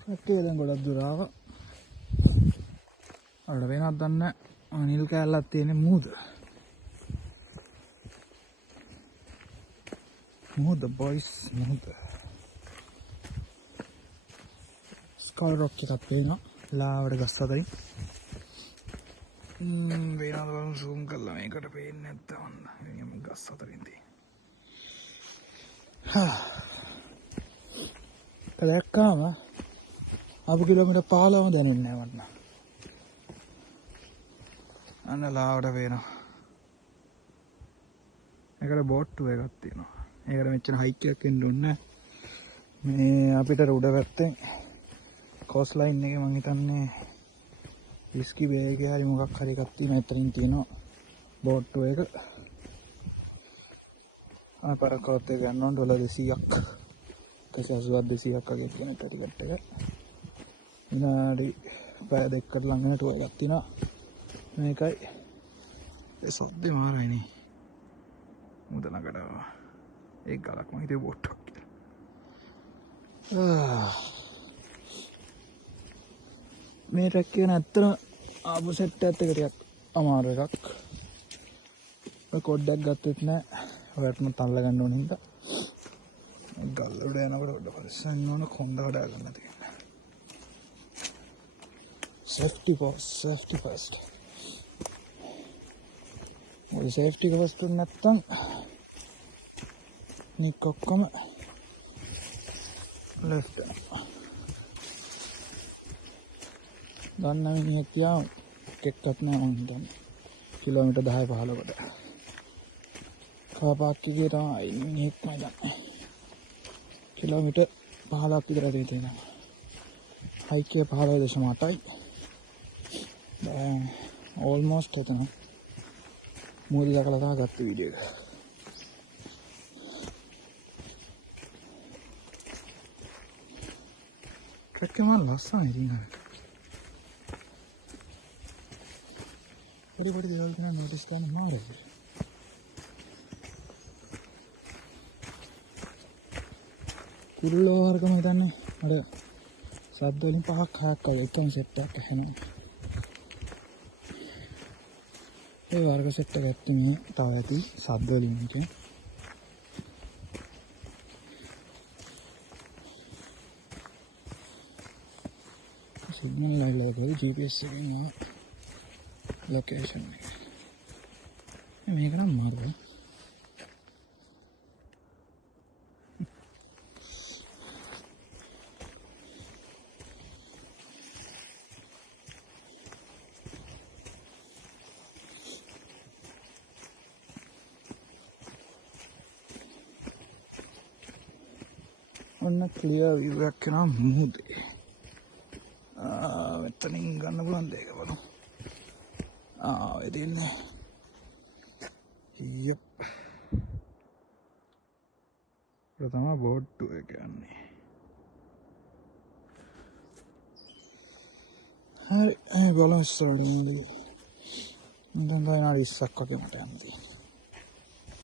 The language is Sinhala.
කට්ටිය දැන් ගොඩක් දුර ආවා. අර වෙනත් දන්න අනිල් කෑල්ලක් තියෙන මූද. මූද බොයිස් මූද. ස්කල් රොක් එකක් පේනවා. ලාවට ගස් අතරින්. වෙනද බලමු zoom කරලා මේකට පේන්නේ නැත්නම් ගස් අතරින් තියෙන්නේ. දැක්කාම අප කිලෝමීටර් 15ම දැනෙන්නේ නැහැ මට. අන්න ලාවට පේනවා. ඒකට බෝට්ටු එකක් තියෙනවා. ඒකට මෙච්චර හයික් එකක් එන්න ඕනේ නැහැ. මේ අපිට උඩ පැත්තෙන් කෝස් ලයින් එකේ මම හිතන්නේ විස්කි බේ එකේ හරි මොකක් හරි එකක් තියෙනවා. එතනින් තියෙනවා බෝට්ටු එක. ආපරකෝත් එක ගන්නවා ඩොලර් 200ක්. 180ක් 200ක් වගේ තියෙන ටිකට් එක. විනාඩි පැය දෙකකට ළඟ වෙන ටුවර් එකක් තියෙනවා. මේකයි ඒ සද්දේ මාරයිනේ. මුදලකට ඒක ගලක් මම හිතුවේ බෝට්ටුවක් කියලා. මේ ට්‍රැක් එක නැත්තර ආපු සෙට් එකත් එක ටිකක් අමාරු එකක්. ඔය කොඩ්ඩක් ගත්තෙත් නෑ. ඔයත්ම තල්ල ගන්න ඕන හින්දා. ගල්ල උඩ යනකොට පොඩ්ඩක් පරිස්සම් වෙන්න ඕන කොණ්ඩ හදා ගන්න තියෙනවා. safety first. ඔය safety first නැත්තම් නික් ඔක්කොම left යනවා. ගන්න මිනිහෙක් යාම එක්කත් නෑ මං හිතන්නේ. කිලෝමීටර් 10-15කට. කාර් පාක් එකේ තමයි මිනිහෙක් මම දන්නේ. කිලෝමීටර් 15ක් විතර තියෙනවා. හයික් එක 15.8යි. දැන් almost එතන. මූදි දකලා තමයි ගත්ත වීඩියෝ එක. ට්‍රැක් එක මම ලස්සනයි ඉතින්. පොඩි දේවල් කරන නොටිස් ගන්න මාරයි. කුරුල්ලෝ වර්ගම හිතන්නේ අර සද්ද වලින් 5-6ක් වගේ එකම සෙට් එකක් ඇහෙනවා. ඒ වර්ග සෙට් එක ඇත්තේ මේ තව ඇති සද්ද වලින් කියන්නේ. සිග්නල් ලයිව් එකේ GPS එකෙන් ලොකේෂන් එක. මේක නම් මාරුයි. ඔන්න ක්ලියර් view එකක් කරා මූදේ. මෙතනින් ගන්න පුළුවන් දෙයක බලමු. එදින්නේ. යප්. ඒක තමයි බෝට්ටු එක යන්නේ. හරි බලමු ඉස්සරහින්. දැන් විනාඩි 20ක් වගේ මට යන්න තියෙනවා.